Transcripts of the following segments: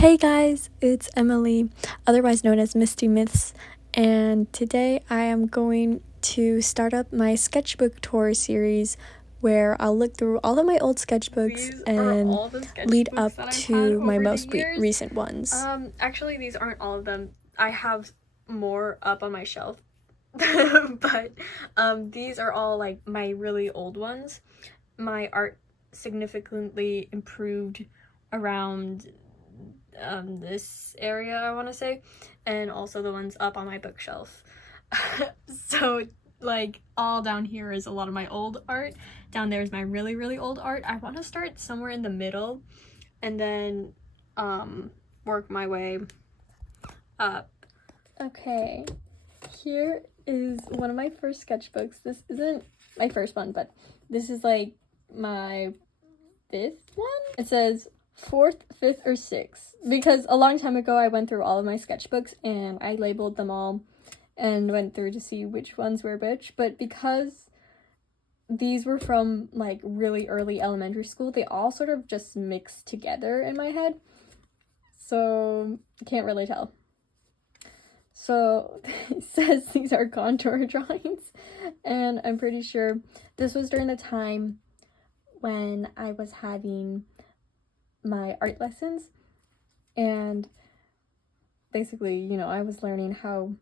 Hey guys, it's Emily, otherwise known as Mistymyths, and today I am going to start up my sketchbook tour series where I'll look through all of my old sketchbooks and lead up to my most recent ones. Actually, these aren't all of them. I have more up on my shelf, but these are all like my really old ones. My art significantly improved around this area, I want to say, and also the ones up on my bookshelf. So like all down here is a lot of my old art. Down there is my really old art. I want to start somewhere in the middle and then work my way up. Okay, here is one of my first sketchbooks. This isn't my first one, but this is like my fifth one. It says 4th, 5th, or 6th because a long time ago I went through all of my sketchbooks and I labeled them all and went through to see which ones were which, but because these were from like really early elementary school, they all sort of just mixed together in my head, so I can't really tell. So it says these are contour drawings, and I'm pretty sure this was during the time when I was having my art lessons, and basically, you know, I was learning how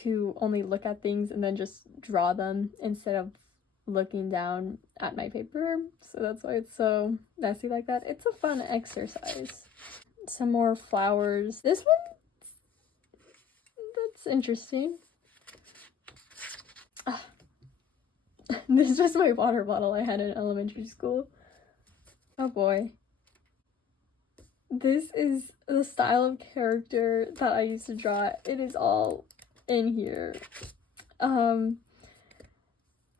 to only look at things and then just draw them instead of looking down at my paper, so that's why it's so messy like that. It's a fun exercise. Some more flowers. This one, that's interesting. This was my water bottle I had in elementary school. Oh boy. This is the style of character that I used to draw. It is all in here.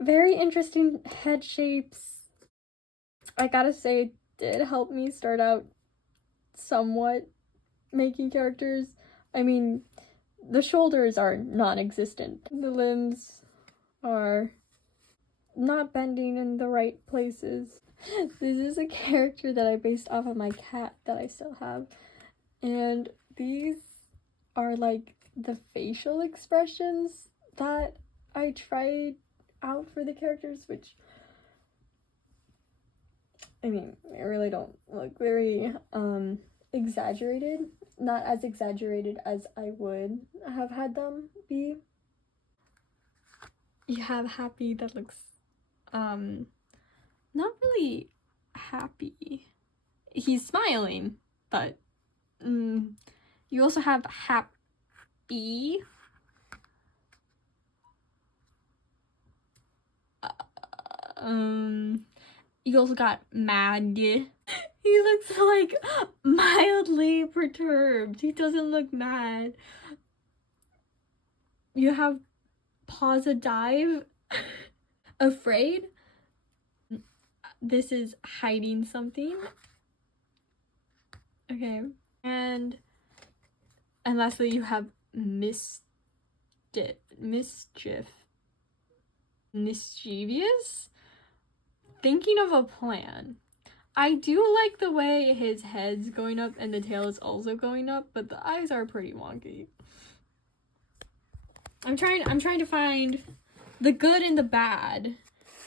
Very interesting head shapes. I gotta say, it did help me start out somewhat making characters. I mean, the shoulders are non-existent. The limbs are not bending in the right places. This is a character that I based off of my cat that I still have. And these are like the facial expressions that I tried out for the characters, which, I mean, they really don't look very exaggerated. Not as exaggerated as I would have had them be. You have Happy that looks not really happy. He's smiling, but you also have Happy. You also got Mad. He looks like mildly perturbed. He doesn't look mad. You have Positive. Afraid. This is hiding something. Okay. And lastly, you have Mischief. Mischievous? Thinking of a plan. I do like the way his head's going up and the tail is also going up, but the eyes are pretty wonky. I'm trying to find the good and the bad.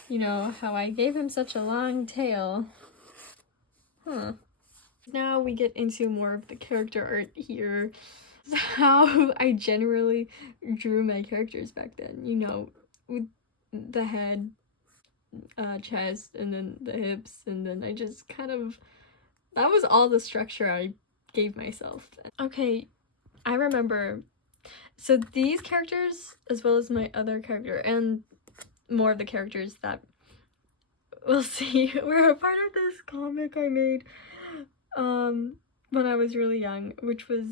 You know, how I gave him such a long tail. Now we get into more of the character art here. How I generally drew my characters back then, you know, with the head, chest, and then the hips, and then I just kind of, that was all the structure I gave myself. Okay, I remember, so these characters, as well as my other character, and more of the characters that we'll see, were a part of this comic I made when I was really young, which was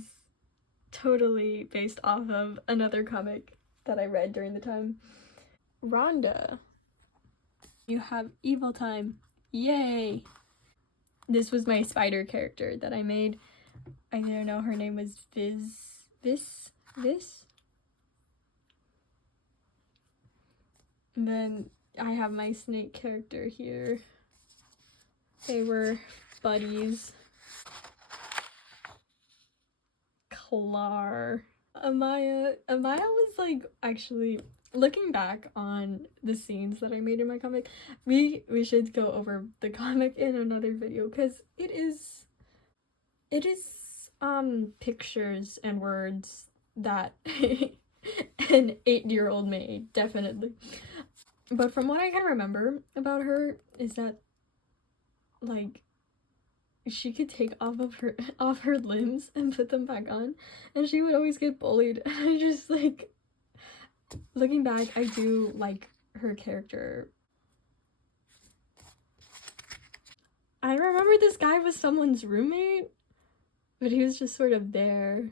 totally based off of another comic that I read during the time. Rhonda. You have Evil Time. Yay! This was my spider character that I made. I don't know, her name was Vis? And then I have my snake character here. They were buddies. Clar. Amaya was like, actually, looking back on the scenes that I made in my comic, we should go over the comic in another video, because it is pictures and words that an 8-year-old made, definitely. But from what I can remember about her is that, like, she could take off her limbs and put them back on, and she would always get bullied. And I just, like, looking back, I do like her character. I remember this guy was someone's roommate, but he was just sort of there.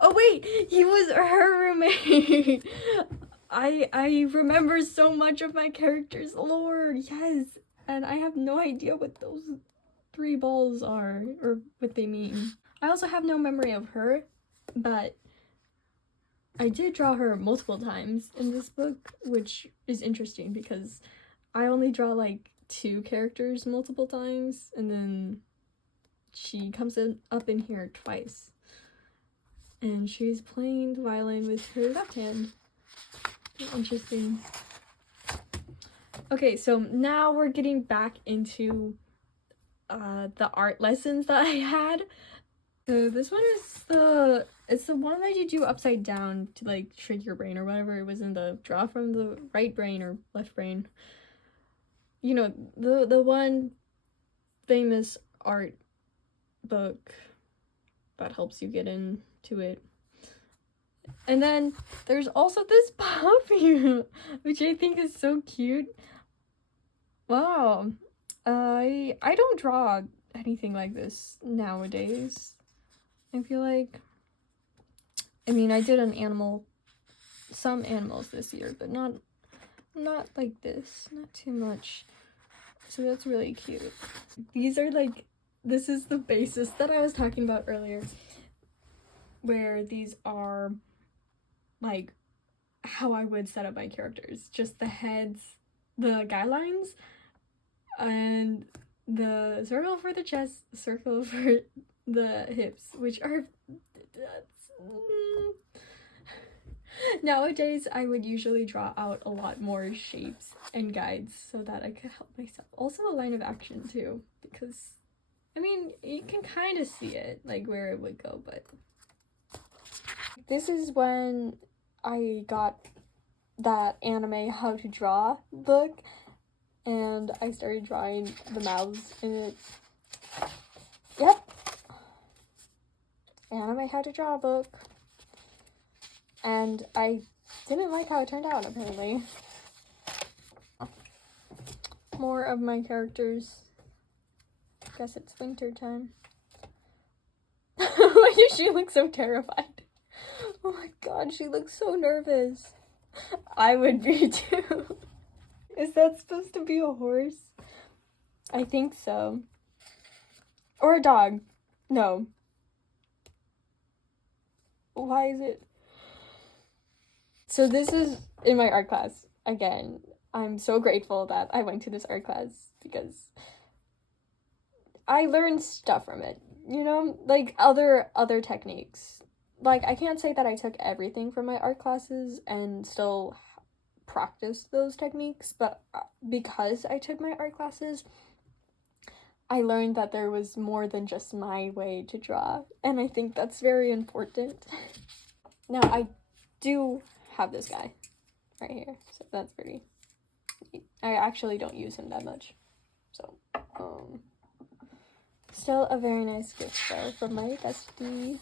Oh wait, he was her roommate. I remember so much of my character's lore, yes, and I have no idea what those 3 balls are or what they mean. I also have no memory of her, but I did draw her multiple times in this book, which is interesting because I only draw like 2 characters multiple times, and then she comes up in here twice. And she's playing the violin with her left hand. Interesting. Okay, so now we're getting back into the art lessons that I had. So this one is it's the one that you do upside down to like trick your brain or whatever. It was in the draw from the right brain or left brain. You know, the one famous art book that helps you get into it. And then there's also this puppy, which I think is so cute. Wow. I don't draw anything like this nowadays. I feel like, I mean, I did some animals this year, but not like this, not too much. So that's really cute. These are like, this is the basis that I was talking about earlier, where these are like how I would set up my characters. Just the heads, the guidelines, and the circle for the chest, circle for the hips, which are nowadays I would usually draw out a lot more shapes and guides so that I could help myself. Also a line of action too, because I mean you can kind of see it, like where it would go. But this is when I got that anime How to Draw book, and I started drawing the mouths in it. Yep, anime How to Draw book. And I didn't like how it turned out, apparently. More of my characters. Guess it's winter time. Why does she look so terrified? Oh my god, she looks so nervous. I would be too. Is that supposed to be a horse? I think so. Or a dog. No. Why is it? So this is in my art class. Again, I'm so grateful that I went to this art class because I learned stuff from it, you know, like other techniques. Like, I can't say that I took everything from my art classes and still practiced those techniques, but because I took my art classes, I learned that there was more than just my way to draw, and I think that's very important. Now, I do have this guy right here, so that's pretty neat. I actually don't use him that much, so still a very nice gift though from my bestie.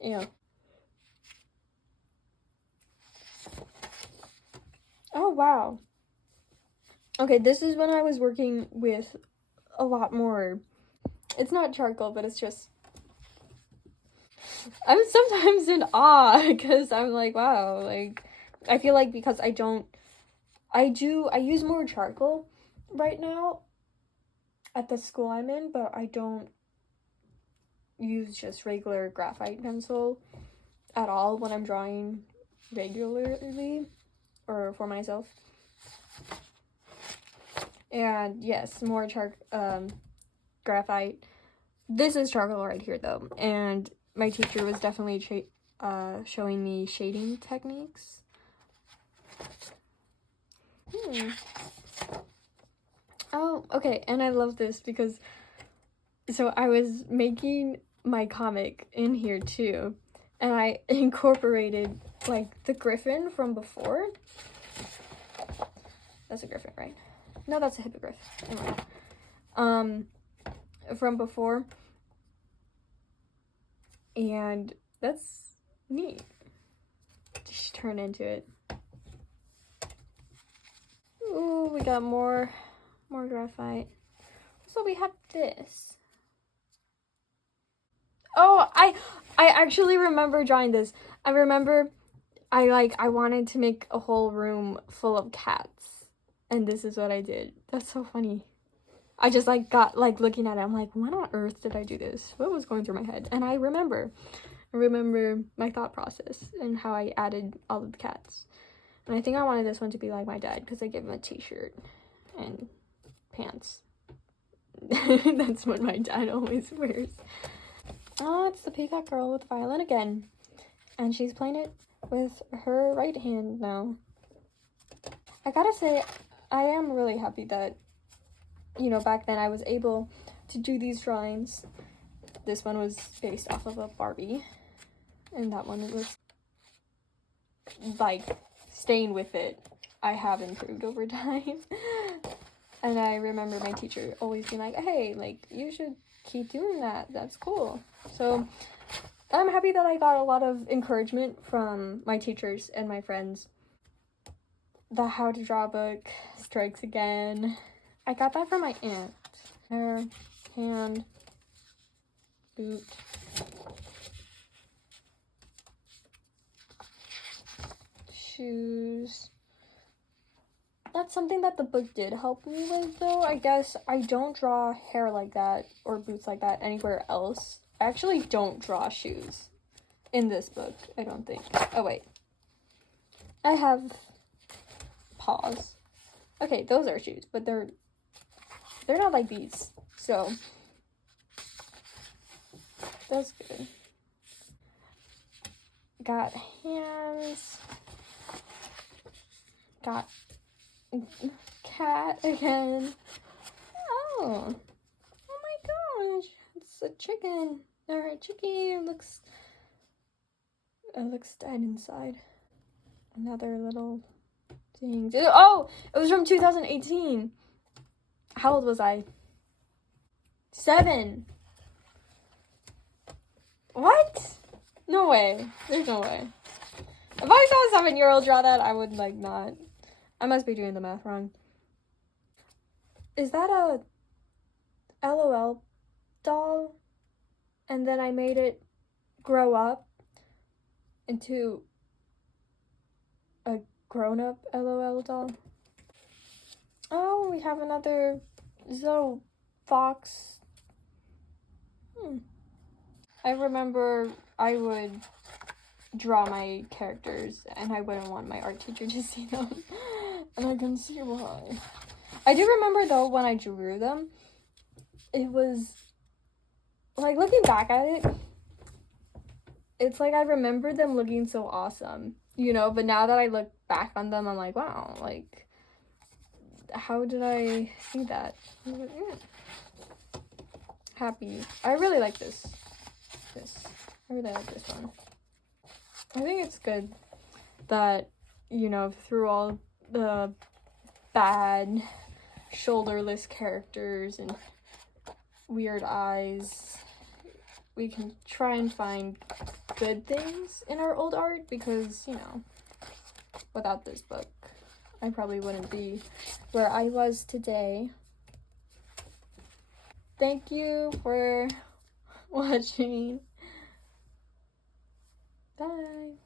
Yeah. Oh wow. Okay, this is when I was working with a lot more. It's not charcoal, but it's just, I'm sometimes in awe because I'm like, wow, like, I feel like because I use more charcoal right now at the school I'm in, but I don't use just regular graphite pencil at all when I'm drawing regularly or for myself. And yes, more graphite This is charcoal right here though, and my teacher was definitely showing me shading techniques. Oh, okay, and I love this because, so I was making my comic in here too, and I incorporated, like, the griffin from before. That's a griffin, right? No, that's a hippogriff. Anyway. From before. And that's neat. Just turn into it. Ooh, we got more graphite. So we have this. Oh, I actually remember drawing this. I remember I wanted to make a whole room full of cats. And this is what I did. That's so funny. I just got looking at it. I'm like, when on earth did I do this? What was going through my head? And I remember my thought process and how I added all of the cats. And I think I wanted this one to be like my dad because I gave him a t-shirt and pants. That's what my dad always wears. Oh, it's the peacock girl with the violin again. And she's playing it with her right hand now. I gotta say, I am really happy that, you know, back then I was able to do these drawings. This one was based off of a Barbie. And that one was, like, staying with it. I have improved over time. And I remember my teacher always being like, hey, like, you should keep doing that. That's cool. So I'm happy that I got a lot of encouragement from my teachers and my friends. The How to Draw book strikes again. I got that from my aunt. Hair, hand, boot. Shoes. That's something that the book did help me with, though. I guess I don't draw hair like that or boots like that anywhere else. I actually don't draw shoes in this book, I don't think. Oh, wait. I have paws. Okay, those are shoes, but they're not like these, so that's good. Got hands. Got cat again. Oh my gosh, it's a chicken. Or a chickie. It looks dead inside. Another little thing. Oh, it was from 2018. How old was I? 7. What? No way. There's no way. If I saw a 7-year-old draw that, I would not. I must be doing the math wrong. Is that a LOL doll? And then I made it grow up into a grown-up LOL doll. Oh, we have another Zoe fox. I remember I would draw my characters and I wouldn't want my art teacher to see them. And I can see why. I do remember though when I drew them, it was like, looking back at it, it's like I remember them looking so awesome, you know, but now that I look back on them, I'm like, wow, like, how did I see that? Happy. I really like this. I really like this one. I think it's good that, you know, through all the bad shoulderless characters and weird eyes, we can try and find good things in our old art, because, you know, without this book, I probably wouldn't be where I was today. Thank you for watching. Bye.